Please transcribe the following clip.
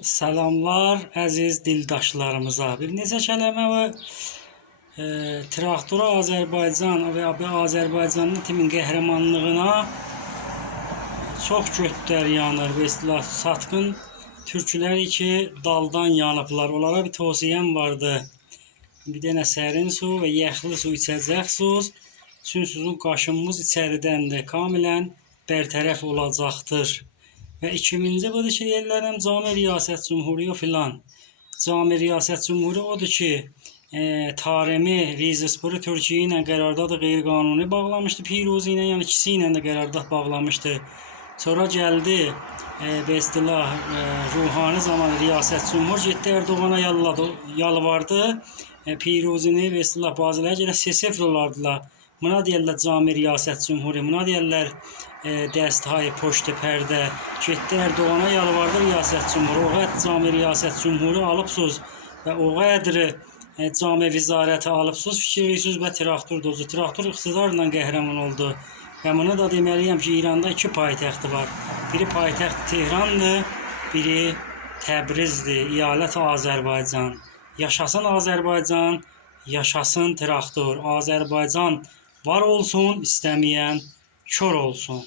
Salamlar əziz dildaşlarımıza. Bir neçə kəlmə və traktora Azərbaycan və Azərbaycanın timin qəhrəmanlığına çox götlər yanır və istilah satqın türkləri ki daldan yanıblar. Onlara bir tövsiyəm vardı. Bir dənə sərin su və yaxlı su içəcəksiniz. Çünki sizin qaşınız içəridəndir. Kamilən bərtərəf olacaqdır. Və ikinci budur ki, deyirlərəm Cami Riyasət Cumhuriyyəti filan. Cami Riyasət Cumhuriyyəti odur ki, Taremi Rizespori Türkiyə ilə qərardadı qeyri-qanuni bağlamışdı. Piruzi ilə, yəni ikisi ilə də qərardat bağlamışdı. Sonra gəldi, be istilah ruhani zaman Riyasət Cumhur getdi Erdoğana yalvardı. Piruzini ve istilah bazıları gələ sesefr olardılar. Buna deyirlər Cami Riyasət Cumhuriyyəti, buna deyirlər dəsthay, poştu, pərdə. Getdi Erdoğana yalvardı Riyasət Cumhuriyyəti. O qədər Cami Riyasət Cumhuriyyəti alıbsınız və o qədər Cami Vizarəti alıbsınız, fikirləyirsiniz və traktor dozu. Traktor iqtidarla qəhrəman oldu. Və bunu da deməliyəm ki, İranda iki paytaxtı var. Biri paytaxt Tehrandır, biri Təbrizdir, əyalət Azərbaycan. Yaşasın Azərbaycan, yaşasın traktor. Azərbaycan var olsun, istəməyən kör olsun.